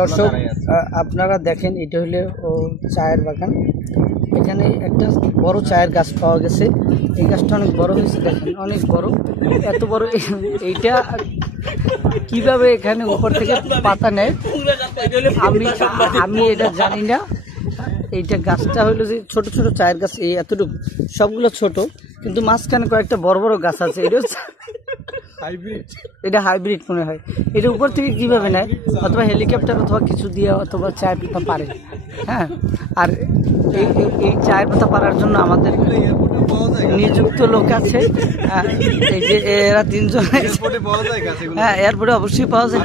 দর্শক আপনারা দেখেন এটা হলো চায়ের বাগান। এখানে একটা বড় চায়ের গাছ পাওয়া গেছে। এই গাছটা অনেক বড় হয়েছে, দেখেন অনেক বড়। এত বড় এইটা কিভাবে এখানে উপর থেকে পাতা নেয় আমি এটা জানি না। এইটা গাছটা হইলো যে ছোট ছোট চায়ের গাছ, এই এতটুকু সবগুলো ছোট, কিন্তু মাঝখানে কয়েকটা বড় বড় গাছ আছে। এটা হাইব্রিড মনে হয়। এটা উপর থেকে কিভাবে নেয়, অথবা হেলিকপ্টার অথবা কিছু দিয়ে অথবা চায়ের পাতা পারে। হ্যাঁ, আর এই চায়ের পাতা পারার জন্য আমাদের নিযুক্ত লোক আছে। এই যে এরা তিনজন, হ্যাঁ এয়ারপোর্টে অবশ্যই পাওয়া যায়।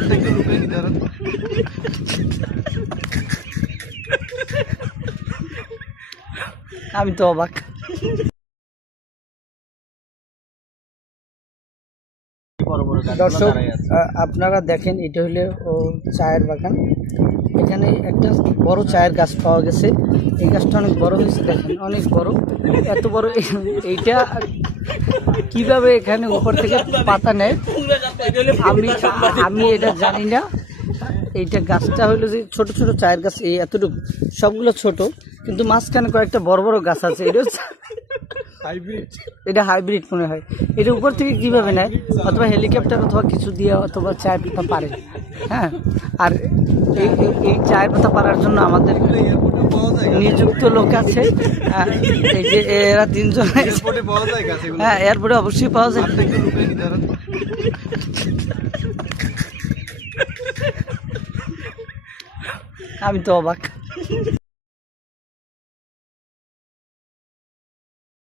আমি তো অবাক। দর্শক আপনারা দেখেন এটা হলো চায়ের বাগান। এখানে একটা বড় চায়ের গাছ পাওয়া গেছে। এই গাছটা অনেক বড় হয়েছে, দেখেন অনেক বড়। এত বড় এইটা কিভাবে এখানে উপর থেকে পাতা নেয় আমি এটা জানি না। এইটা গাছটা হইলো যে ছোট ছোট চায়ের গাছ, এই এতটুকু সবগুলো ছোট, কিন্তু মাঝখানে কয়েকটা বড় বড় গাছ আছে। এটা হাইব্রিড মনে হয়। এটা উপর থেকে কিভাবে নেয়, অথবা হেলিকপ্টার অথবা কিছু দিয়ে অথবা চায়ের পাতা পারে। হ্যাঁ, আর এই চায়ের পাতা পারার জন্য আমাদের নিযুক্ত লোক আছে। এই যে এরা তিনজন, হ্যাঁ এয়ারপোর্টে অবশ্যই পাওয়া যায়। আমি তো অবাক।